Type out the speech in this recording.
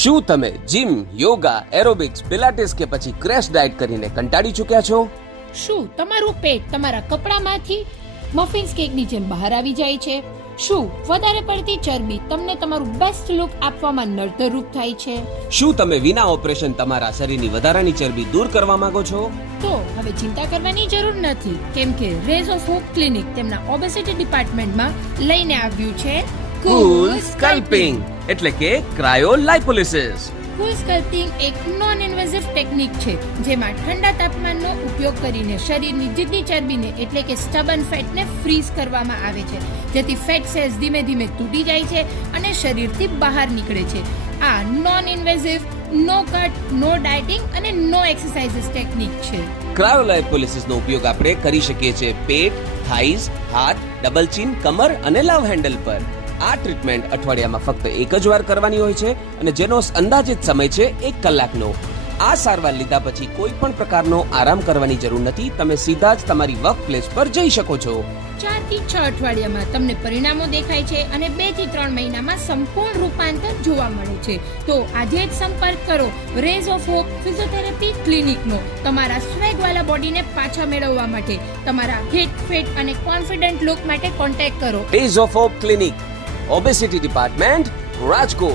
શું તમે gym, yoga, aerobics, પિલાટેસ કે પછી ક્રેશ ડાયટ કરીને કંટાળી ચૂક્યા છો? શું તમારું પેટ તમારા કપડામાંથી મફિન્સ કેકની જેમ બહાર આવી જાય છે? શું વધારે પડતી ચરબી તમને તમારું બેસ્ટ લુક આપવામાં નડતરરૂપ થાય છે? શું તમે વિના ઓપરેશન તમારા શરીરની વધારાની ચરબી દૂર કરવા માંગો છો? તો હવે ચિંતા કરવાની જરૂર નથી, કેમ કે રેઝ ઓફ હોપ ક્લિનિક તેમના ઓબેસિટી ડિપાર્ટમેન્ટમાં લઈને આવ્યું છે કુલ સ્કલ્પિંગ એટલે કે ક્રાયોલાઇપોલિસિસ. કુલ સ્કલ્પિંગ એક નોન ઇન્વેઝિવ ટેકનિક છે, જેમાં ઠંડા તાપમાનનો ઉપયોગ કરીને શરીરની જિદ્દી ચરબીને એટલે કે સ્ટબન ફેટને ફ્રીઝ કરવામાં આવે છે, જેથી ફેટ સેલ્સ ધીમે ધીમે તૂટી જાય છે અને શરીરથી બહાર નીકળે છે. આ નોન ઇન્વેઝિવ, નો કટ, નો ડાયટિંગ અને નો એક્સરસાઇઝિસ ટેકનિક છે. ક્રાયોલાઇપોલિસિસનો ઉપયોગ આપણે કરી શકીએ છીએ પેટ, થાઇઝ, હાથ, ડબલ ચીન, કમર અને લવ હેન્ડલ પર. આ ટ્રીટમેન્ટ અઠવાડિયામાં ફક્ત એક જ વાર કરવાની હોય છે અને જેનો અંદાજિત સમય છે 1 કલાકનો. આ સારવાર લીધા પછી કોઈ પણ પ્રકારનો આરામ કરવાની જરૂર નથી. તમે સીધા જ તમારી વર્ક પ્લેસ પર જઈ શકો છો. 4 થી 6 અઠવાડિયામાં તમને પરિણામો દેખાય છે અને 2 થી 3 મહિનામાં સંપૂર્ણ રૂપાંતર જોવા મળે છે. તો આજે જ સંપર્ક કરો રેઝ ઓફ હોપ ફિઝિયોથેરાપી ક્લિનિકનો, તમારા સ્વેગવાલા બોડીને પાછા મેળવવા માટે. તમારા ફિટ અને કોન્ફિડન્ટ લુક માટે કોન્ટેક્ટ કરો rays of hope clinic, obesity department, Rajkot.